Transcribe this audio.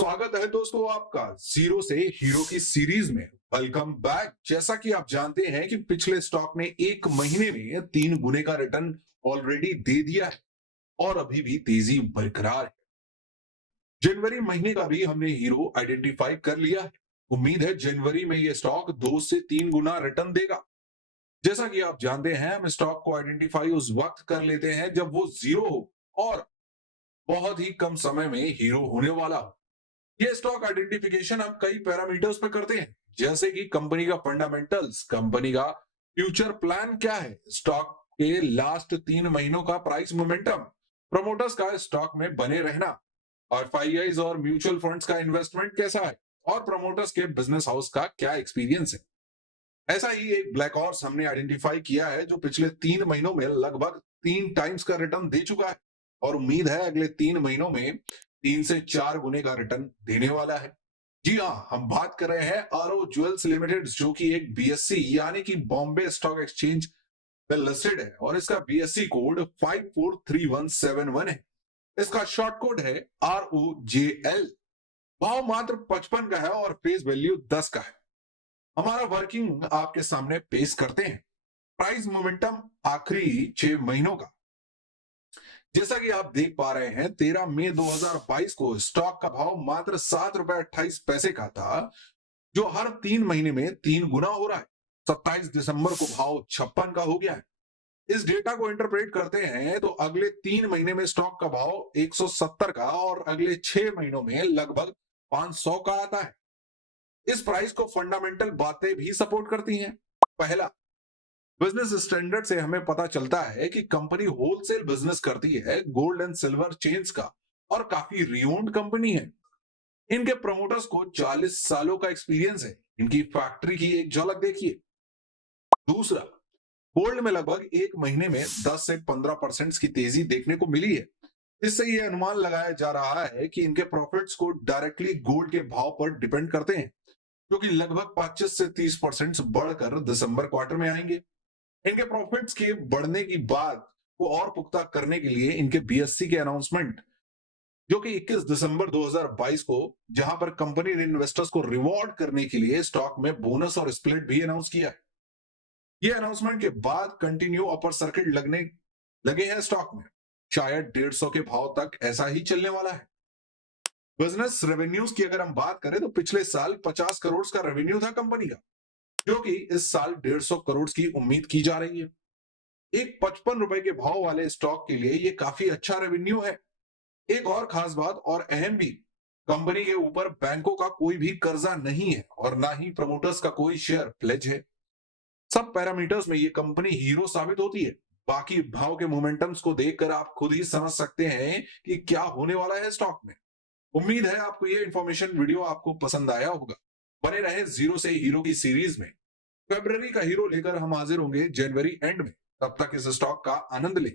स्वागत है दोस्तों आपका जीरो से हीरो की सीरीज में। Welcome back. जैसा कि आप जानते हैं कि पिछले स्टॉक ने एक महीने में 3 गुने का रिटर्न ऑलरेडी दे दिया है और अभी भी तेजी बरकरार है। जनवरी महीने का भी हमने हीरो आइडेंटिफाई कर लिया है। उम्मीद है जनवरी में ये स्टॉक 2 से 3 गुना रिटर्न देगा। जैसा कि आप जानते हैं, हम स्टॉक को आइडेंटिफाई उस वक्त कर लेते हैं जब वो जीरो हो और बहुत ही कम समय में हीरो होने वाला हो। ये स्टॉक आइडेंटिफिकेशन हम कई पैरामीटर्स पे करते हैं, जैसे कि कंपनी का फंडामेंटल्स, कंपनी का फ्यूचर प्लान क्या है, स्टॉक के लास्ट 3 महीनों का प्राइस मोमेंटम, प्रमोटर्स का स्टॉक में बने रहना, और एफआईआईज और म्यूचुअल फंड्स का इन्वेस्टमेंट कैसा है, और प्रमोटर्स के बिजनेस हाउस का क्या एक्सपीरियंस है। ऐसा ही एक ब्लैक हॉर्स हमने आइडेंटिफाई किया है जो पिछले 3 महीनों में लगभग 3 टाइम्स का रिटर्न दे चुका है और उम्मीद है अगले 3 महीनों में 3 से 4 गुने का रिटर्न देने वाला है। जी हाँ, हम बात कर रहे हैं आरओ ज्वेल्स लिमिटेड, जो कि एक बीएससी यानी कि बॉम्बे स्टॉक एक्सचेंज में लिस्टेड है और इसका बीएससी कोड 543171 है। इसका शॉर्ट कोड है ROJL। भाव मात्र 55 का है और फेस वैल्यू 10 का है। हमारा वर्किंग आपके सामने पेश करते हैं। प्राइस मोमेंटम आखिरी 6 महीनों का, जैसा कि आप देख पा रहे हैं, 13 मई 2022 को स्टॉक का भाव मात्र ₹7.28 का था, जो हर 3 महीने में 3 गुना हो रहा है। 27 दिसंबर को भाव 56 का हो गया है। इस डेटा को इंटरप्रेट करते हैं तो अगले 3 महीने में स्टॉक का भाव 170 का और अगले 6 महीनों में लगभग 500 का आता है। इस प्राइस को फंडामेंटल बातें भी सपोर्ट करती हैं। पहला, बिजनेस स्टैंडर्ड से हमें पता चलता है कि कंपनी होलसेल बिजनेस करती है, गोल्ड एंड सिल्वर चेन्स का, और काफी रियोन्ड कंपनी है। इनके प्रमोटर्स को 40 सालों का एक्सपीरियंस है। इनकी फैक्ट्री की एक झलक देखिए। दूसरा, गोल्ड में लगभग एक महीने में 10 से 15% की तेजी देखने को मिली है। इससे यह अनुमान लगाया जा रहा है कि इनके प्रॉफिट्स को डायरेक्टली गोल्ड के भाव पर डिपेंड करते हैं, जो कि लगभग 25 से 30% बढ़कर दिसंबर क्वार्टर में आएंगे। इनके प्रॉफिट्स के बढ़ने की बात को और पुख्ता करने के लिए इनके बीएससी के अनाउंसमेंट, जो कि 21 दिसंबर 2022 को, जहां पर कंपनी ने इन्वेस्टर्स को रिवॉर्ड करने के लिए स्टॉक में बोनस और स्प्लिट भी अनाउंस किया है। ये अनाउंसमेंट के बाद कंटिन्यू अपर सर्किट लगने लगे हैं स्टॉक में। शायद 150 के भाव तक ऐसा ही चलने वाला है। बिजनेस रेवेन्यूज की अगर हम बात करें तो पिछले साल 50 करोड़ का रेवेन्यू था कंपनी का, जो कि इस साल 150 करोड़ की उम्मीद की जा रही है। एक 55 रुपए के भाव वाले स्टॉक के लिए ये काफी अच्छा रेवेन्यू है। एक और खास बात और अहम भी, कंपनी के ऊपर बैंकों का कोई भी कर्जा नहीं है और ना ही प्रमोटर्स का कोई शेयर प्लेज है। सब पैरामीटर्स में ये कंपनी हीरो साबित होती है। बाकी भाव के मोमेंटम्स को देखकर आप खुद ही समझ सकते हैं कि क्या होने वाला है स्टॉक में। उम्मीद है आपको ये इंफॉर्मेशन वीडियो आपको पसंद आया होगा। बने रहे जीरो से हीरो की सीरीज में। फरवरी का हीरो लेकर हम हाजिर होंगे जनवरी एंड में। तब तक इस स्टॉक का आनंद लें।